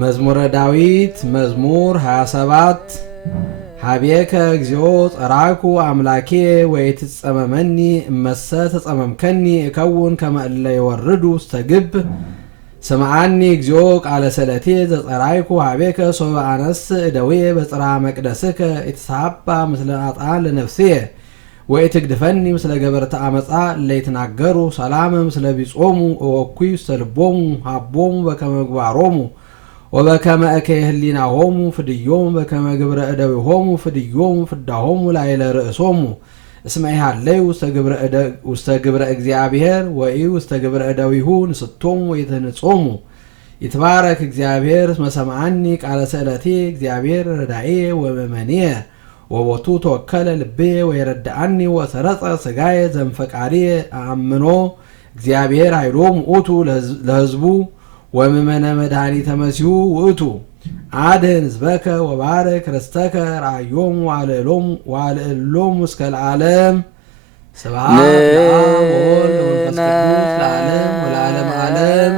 መዝሙረ ዳዊት መዝሙር 27 ሀቤከ እግዚኦ ጸራኩ አምላኬ ወይትጸመመኒ እመሰ ተጸመምከኒ እከውን ከመ እለ ይወርዱ ውስተ ግብ ስምዓኒ እግዚኦ ቃለ ሰለቴ ዘጸራይኩ ሀቤከ ሶበ አነስ እደዌ በጽራ መቅደስከ ኢትሳባ ምስለ አጣን ለነፍስየ ወኢትግድፈኒ ምስለ ገበርተ አመፃ ለይትናገሩ ሰላም ምስለ ቢጾሙ ወኩይ ውስተ ልቦሙ ሀቦሙ በከመ ምግባሮሙ ወበከመ እከየ ህሊናሆሙ ፍድዮሙ በከመ ግብረ እደዊሆሙ ፍድዮሙ ፍዳሆሙ ላዕለ ርእሶሙ እስመ ኢሃለዩ ውስተ ግብረ እግዚአብሔር ወኢ ውስተ ግብረ እደዊሁ ንስቶሙ ወይትንጾሙ ይትባረክ እግዚአብሔር እስመ ሰምዓኒ ቃለ ስእለቴ እግዚአብሔር ረዳኤ ወመመንየ ወቦቱ ተወከለ ልቤ ወይረዳአኒ ወሰረጸ ስጋየ ዘንፈቃድየ አምኖ እግዚአብሔር ኃይሎሙ ውእቱ ለህዝቡ ወመመነ መድኃኒተ መሲሁ ውእቱ አድኅን ሕዝበከ ወባርክ ርስተከ ራእዮሙ ዋልዕሎሙ እስከ ለዓለም ስብሐት ለአብ ወወልድ ወመንፈስ ቅዱስ ለዓለም ወለዓለመ ዓለም።